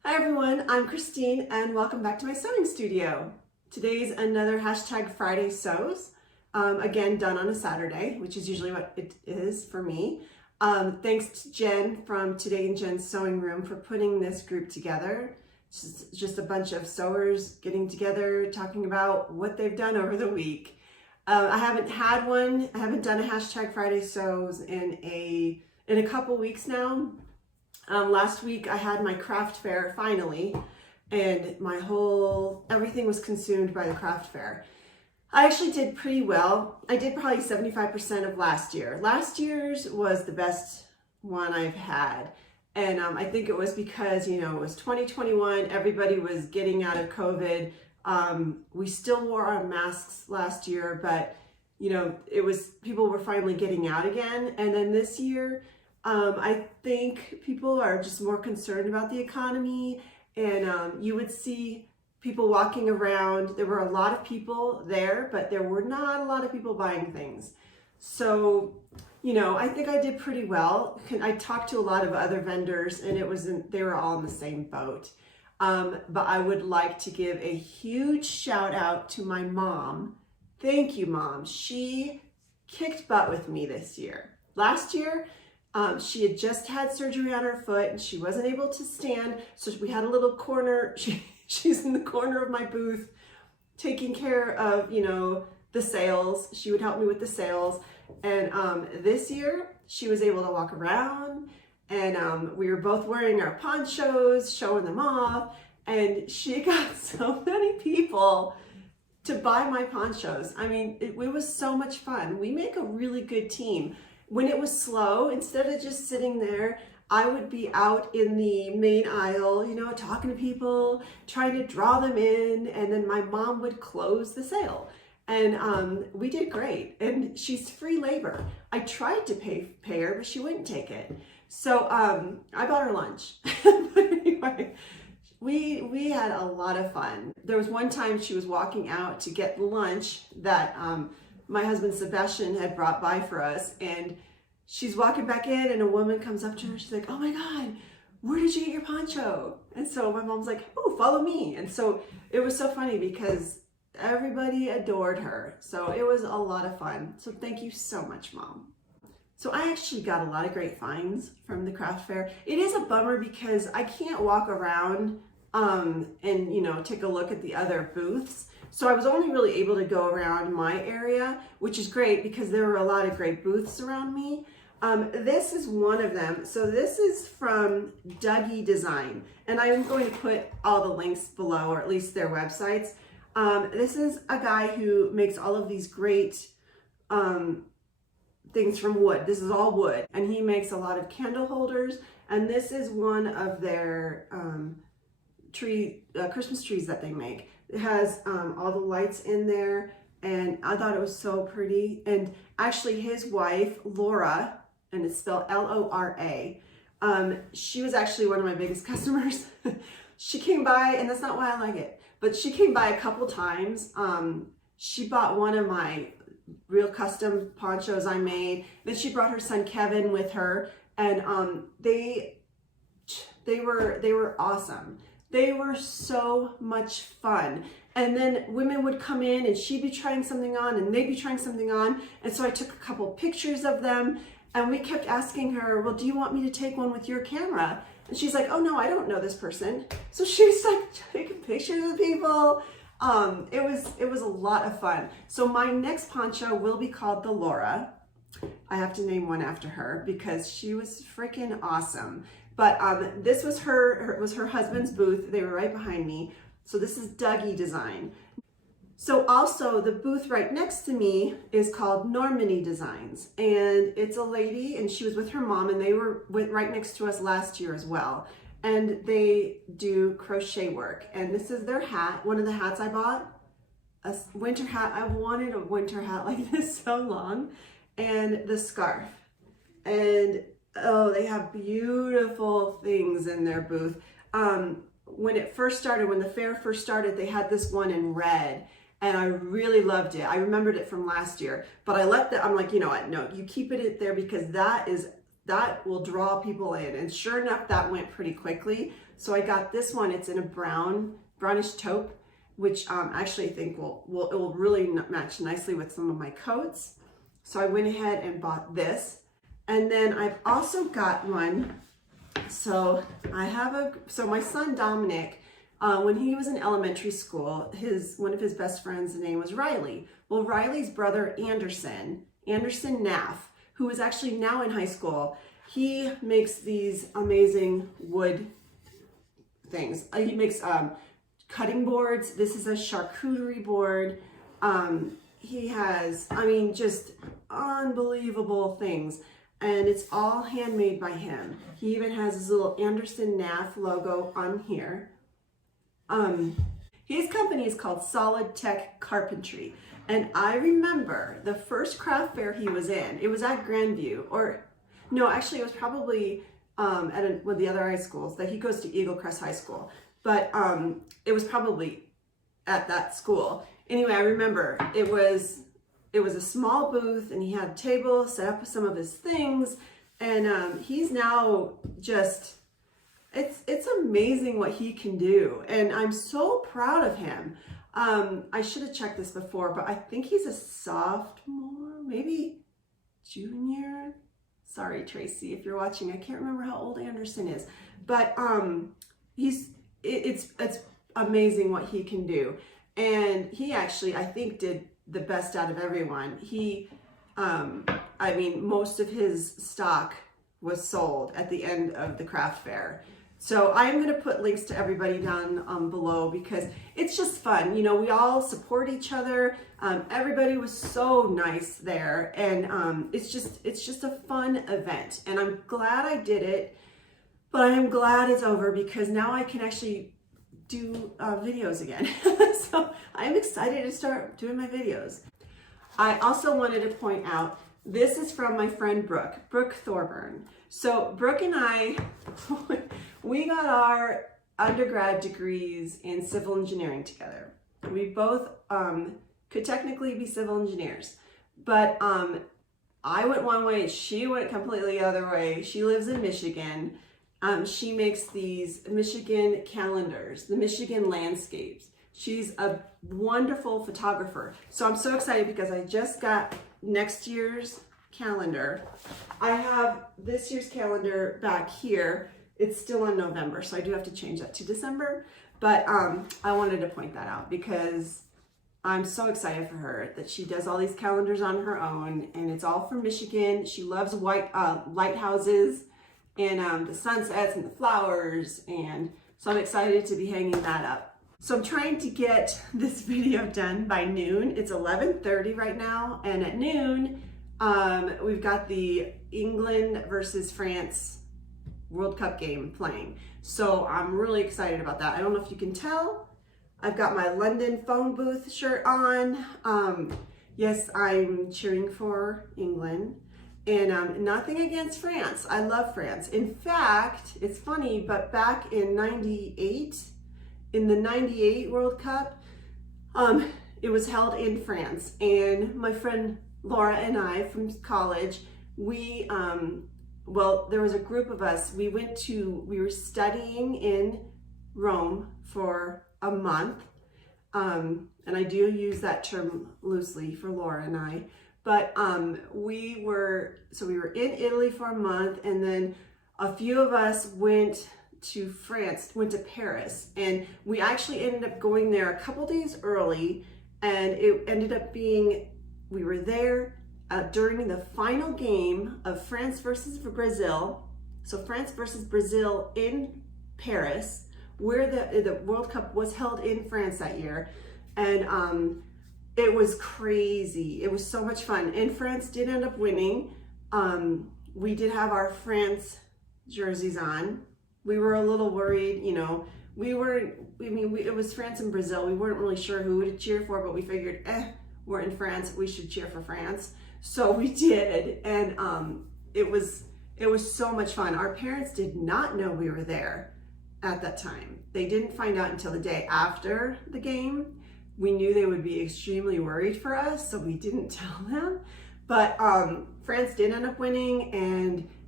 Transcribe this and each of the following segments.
Hi everyone, I'm Christine and welcome back to my sewing studio. Today's another hashtag Friday Sews, again done on a Saturday, which is usually what it is for me. Thanks to Jen from Today in Jen's Sewing Room for putting this group together. It's just a bunch of sewers getting together, talking about what they've done over the week. I haven't done a hashtag Friday Sews in a couple weeks now. Last week I had my craft fair finally, and everything was consumed by the craft fair. I actually did pretty well. I did probably 75% of last year. Last year's was the best one I've had. And I think it was because, it was 2021, everybody was getting out of COVID. We still wore our masks last year, but people were finally getting out again. And then this year, I think people are just more concerned about the economy, and you would see people walking around. There were a lot of people there, but there were not a lot of people buying things. So, I think I did pretty well. I talked to a lot of other vendors, and they were all in the same boat. But I would like to give a huge shout out to my mom. Thank you, Mom. She kicked butt with me this year. Last year, she had just had surgery on her foot and she wasn't able to stand. So we had a little corner. She's in the corner of my booth taking care of, the sales. She would help me with the sales. And this year she was able to walk around, and we were both wearing our ponchos, showing them off. And she got so many people to buy my ponchos. I mean, it was so much fun. We make a really good team. When it was slow, instead of just sitting there, I would be out in the main aisle, talking to people, trying to draw them in, and then my mom would close the sale. And we did great. And she's free labor. I tried to pay her, but she wouldn't take it. So I bought her lunch. But anyway, we had a lot of fun. There was one time she was walking out to get lunch that my husband Sebastian had brought by for us, and she's walking back in and a woman comes up to her. She's like, "Oh my God, where did you get your poncho?" And so my mom's like, "Oh, follow me." And so it was so funny because everybody adored her. So it was a lot of fun. So thank you so much, Mom. So I actually got a lot of great finds from the craft fair. It is a bummer because I can't walk around and take a look at the other booths. So I was only really able to go around my area, which is great because there were a lot of great booths around me. This is one of them. So this is from Dug-E-Dee Designs, and I'm going to put all the links below, or at least their websites. This is a guy who makes all of these great things from wood. This is all wood, and he makes a lot of candle holders, and this is one of their Christmas trees that they make. It has all the lights in there, and I thought it was so pretty. And actually his wife, Laura, and it's spelled L-O-R-A, she was actually one of my biggest customers. She came by, and that's not why I like it, but she came by a couple times. She bought one of my real custom ponchos I made. Then she brought her son Kevin with her, and they were awesome. They were so much fun. And then women would come in and she'd be trying something on and they'd be trying something on. And so I took a couple pictures of them, and we kept asking her, "Well, do you want me to take one with your camera?" And she's like, "Oh no, I don't know this person." So she was like taking pictures of people. It was a lot of fun. So my next poncho will be called the Laura. I have to name one after her because she was freaking awesome. But this was her husband's booth. They were right behind me. So this is Dug-E-Dee Designs. So also the booth right next to me is called Normani Designs. And it's a lady, and she was with her mom, and they were right next to us last year as well. And they do crochet work. And this is their hat, one of the hats I bought. A winter hat. I wanted a winter hat like this so long. And the scarf. And oh, they have beautiful things in their booth. When the fair first started, they had this one in red, and I really loved it. I remembered it from last year, but I'm like, you know what? No, you keep it there because that that will draw people in. And sure enough, that went pretty quickly. So I got this one. It's in a brownish taupe, which actually I think it will really match nicely with some of my coats. So I went ahead and bought this. And then I've also got one. So so my son Dominic, when he was in elementary school, one of his best friends' name was Riley. Well, Riley's brother Anderson Naff, who is actually now in high school, he makes these amazing wood things. He makes cutting boards. This is a charcuterie board. He has, I mean, just unbelievable things. And it's all handmade by him. He even has his little Anderson Naff logo on here. His company is called Solid Tech Carpentry. And I remember the first craft fair he was in, it was at Grandview, or no, actually it was probably at one of the other high schools that he goes to Eagle Crest High School. But it was probably at that school. Anyway, I remember it was a small booth and he had a table set up with some of his things. And he's now just, it's amazing what he can do. And I'm so proud of him. I should have checked this before, but I think he's a sophomore, maybe junior. Sorry, Tracy, if you're watching, I can't remember how old Anderson is, but it's amazing what he can do. And he actually, I think, did the best out of everyone. I mean, most of his stock was sold at the end of the craft fair. So I'm going to put links to everybody down below because it's just fun. You know, we all support each other. Everybody was so nice there, and it's just a fun event. And I'm glad I did it, but I am glad it's over because now I can actually do videos again. So I'm excited to start doing my videos. I also wanted to point out, this is from my friend Brooke Torburn. So Brooke and I, we got our undergrad degrees in civil engineering together. We both could technically be civil engineers, but I went one way, she went completely the other way. She lives in Michigan. She makes these Michigan calendars, the Michigan landscapes. She's a wonderful photographer. So I'm so excited because I just got next year's calendar. I have this year's calendar back here. It's still in November, so I do have to change that to December. But I wanted to point that out because I'm so excited for her that she does all these calendars on her own, and it's all from Michigan. She loves white lighthouses and the sunsets and the flowers, and so I'm excited to be hanging that up. So I'm trying to get this video done by noon. It's 11:30 right now, and at noon we've got the England versus France World Cup game playing. So I'm really excited about that. I don't know if you can tell, I've got my London phone booth shirt on. Yes, I'm cheering for England. And nothing against France. I love France. In fact, it's funny, but back in '98, in the '98 World Cup, it was held in France. And my friend Laura and I from college, we, well, there was a group of us. We were studying in Rome for a month. And I do use that term loosely for Laura and I. But we were in Italy for a month, and then a few of us went to France, went to Paris, and we actually ended up going there a couple days early, and it ended up being, we were there during the final game of France versus Brazil. So France versus Brazil in Paris, where the World Cup was held in France that year, and it was crazy. It was so much fun. And France did end up winning. We did have our France jerseys on. We were a little worried, you know. It was France and Brazil. We weren't really sure who to cheer for, but we figured, we're in France, we should cheer for France. So we did. And it was so much fun. Our parents did not know we were there at that time. They didn't find out until the day after the game. We knew they would be extremely worried for us, so we didn't tell them. But France did end up winning, and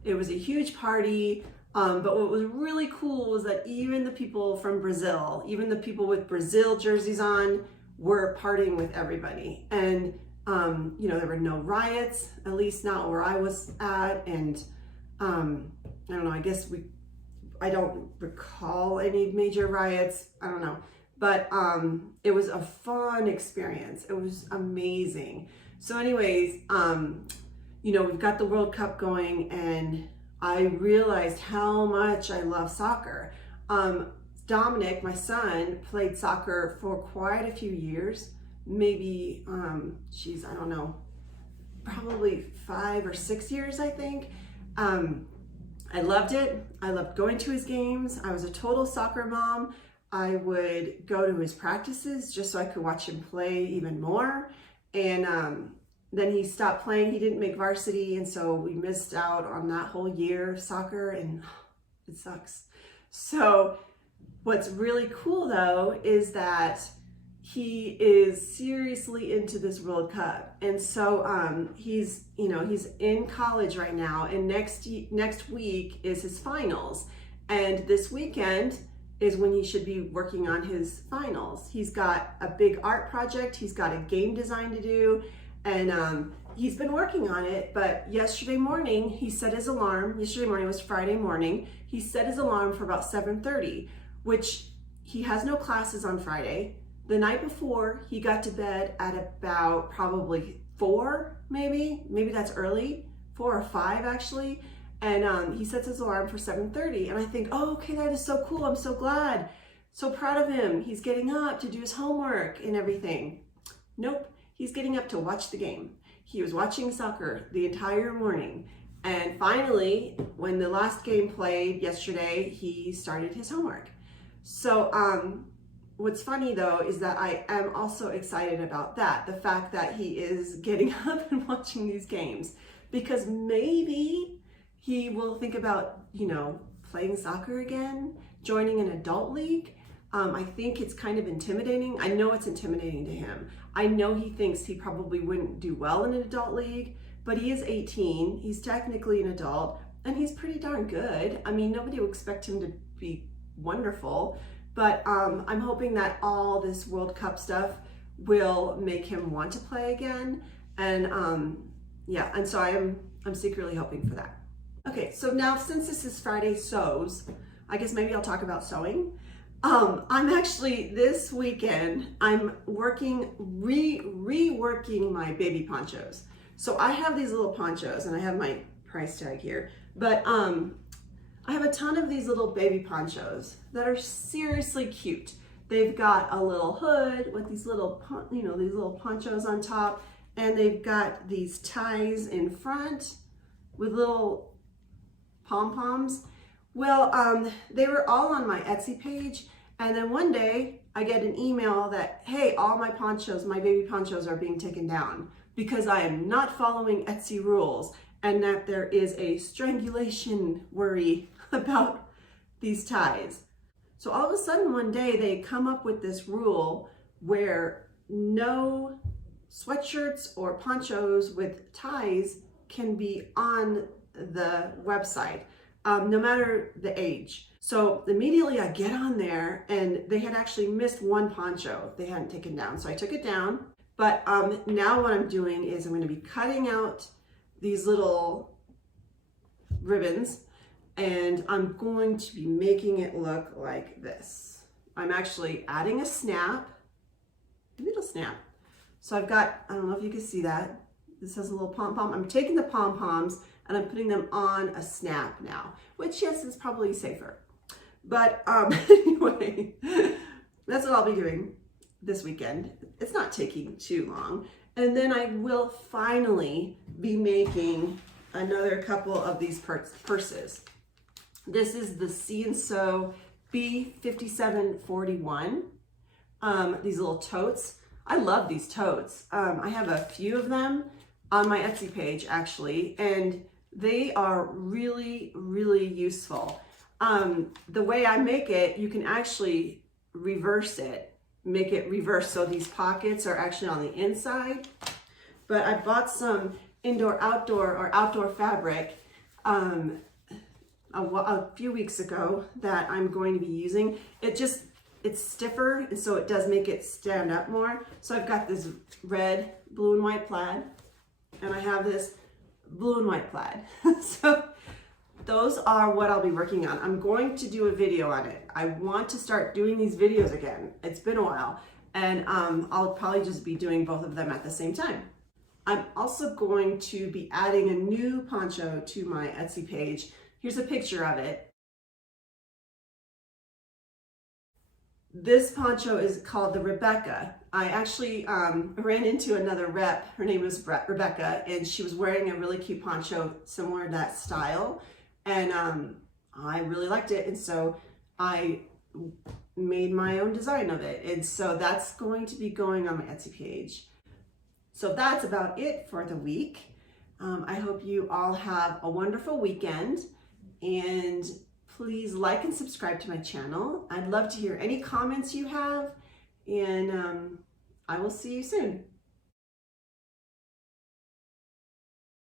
It was a huge party. But what was really cool was that even the people from Brazil, even the people with Brazil jerseys on, were partying with everybody. And, you know, there were no riots, at least not where I was at. And I don't know, I guess I don't recall any major riots. I don't know. But it was a fun experience. It was amazing. So anyways, you know, we've got the World Cup going, and I realized how much I love soccer. Dominic, my son, played soccer for quite a few years, maybe, I don't know, probably 5 or 6 years, I think. I loved it. I loved going to his games. I was a total soccer mom. I would go to his practices just so I could watch him play even more. And then he stopped playing. He didn't make varsity, and so we missed out on that whole year of soccer, and it sucks. So what's really cool though is that he is seriously into this World Cup. And so he's in college right now, and next week is his finals. And this weekend is when he should be working on his finals. He's got a big art project. He's got a game design to do. And he's been working on it, but yesterday morning he set his alarm. Yesterday morning was Friday morning. He set his alarm for about 7:30, which he has no classes on Friday. The night before, he got to bed at about probably 4, maybe that's early, 4 or 5 actually. And he sets his alarm for 7:30, and I think, oh, okay, that is so cool. I'm so glad, so proud of him. He's getting up to do his homework and everything. Nope. He's getting up to watch the game. He was watching soccer the entire morning. And finally, when the last game played yesterday, he started his homework. So what's funny though is that I am also excited about that. The fact that he is getting up and watching these games, because maybe he will think about, you know, playing soccer again, joining an adult league. I think it's kind of intimidating. I know it's intimidating to him. I know he thinks he probably wouldn't do well in an adult league, but he is 18. He's technically an adult, and he's pretty darn good. I mean, nobody would expect him to be wonderful, but I'm hoping that all this World Cup stuff will make him want to play again. And yeah, and so I'm secretly hoping for that. Okay, so now since this is Friday Sews, I guess maybe I'll talk about sewing. I'm actually, this weekend, I'm reworking my baby ponchos. So I have these little ponchos, and I have my price tag here, but I have a ton of these little baby ponchos that are seriously cute. They've got a little hood with these little, these little ponchos on top, and they've got these ties in front with little pom-poms. Well, they were all on my Etsy page, and then one day I get an email that, hey, all my ponchos, my baby ponchos are being taken down because I am not following Etsy rules, and that there is a strangulation worry about these ties. So all of a sudden one day they come up with this rule where no sweatshirts or ponchos with ties can be on the website. No matter the age. So immediately I get on there, and they had actually missed one poncho they hadn't taken down. So I took it down, but now what I'm doing is I'm going to be cutting out these little ribbons, and I'm going to be making it look like this. I'm actually adding a snap, a little snap. So I've got, I don't know if you can see that. This has a little pom-pom. I'm taking the pom-poms and I'm putting them on a snap now, which, yes, is probably safer. But anyway, that's what I'll be doing this weekend. It's not taking too long. And then I will finally be making another couple of these purses. This is the See and Sew B5741. These little totes. I love these totes. I have a few of them on my Etsy page actually, and they are really, really useful. The way I make it, you can actually reverse it, make it reverse so these pockets are actually on the inside. But I bought some indoor-outdoor or outdoor fabric a few weeks ago that I'm going to be using. It's stiffer, and so it does make it stand up more. So I've got this red, blue and white plaid, and I have this blue and white plaid. So those are what I'll be working on. I'm going to do a video on it. I want to start doing these videos again. It's been a while, and I'll probably just be doing both of them at the same time. I'm also going to be adding a new poncho to my Etsy page. Here's a picture of it. This poncho is called the Rebecca. I actually ran into another rep. Her name was Rebecca, and she was wearing a really cute poncho similar to that style. And I really liked it, and so I made my own design of it. And so that's going to be going on my Etsy page. So that's about it for the week. I hope you all have a wonderful weekend, and please like and subscribe to my channel. I'd love to hear any comments you have, and I will see you soon.